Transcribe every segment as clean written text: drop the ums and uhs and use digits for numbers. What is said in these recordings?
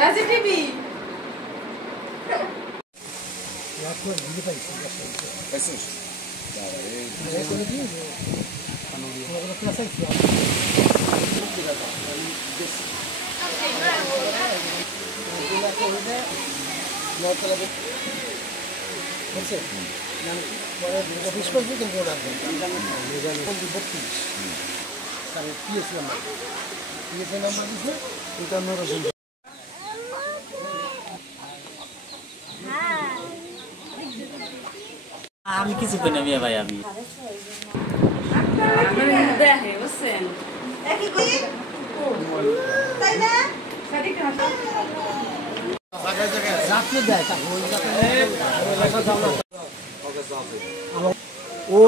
রাজি টিভি এখন দিতে পাইছি পাইছিস এই কোন কি ওগুলো ক্লাস আছে আমি কিছু কই না মিয়া ভাই আমি দেখে বুঝছেন তাই না ও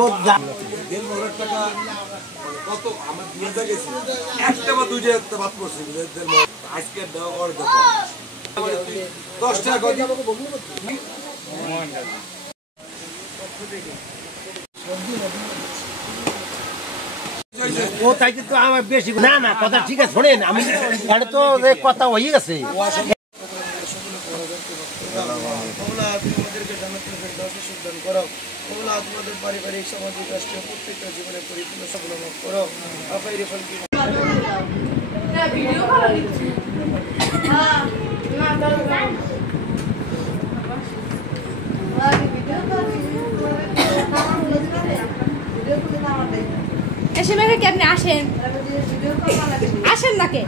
কত আমার দিয়ে গেছে একটা বা দুইটা একটা বাদ করছি আজকে দেওয়া করে দেখো 10 টাকা ও তাই তো আমার বেশি না না কথা ঠিক আছে শোনেন আমি এটা তো কথা হয়ে গেছে তোমাদের পারিবারিক সামাজিক রাষ্ট্রীয় প্রত্যেকটা জীবনে পরিপূর্ণ সফল করো আপাইরে ফল কি ভিডিও করা দিচ্ছি হ্যাঁ না দরকার এসে মেঘে কি আপনি আসেন আসেন নাকি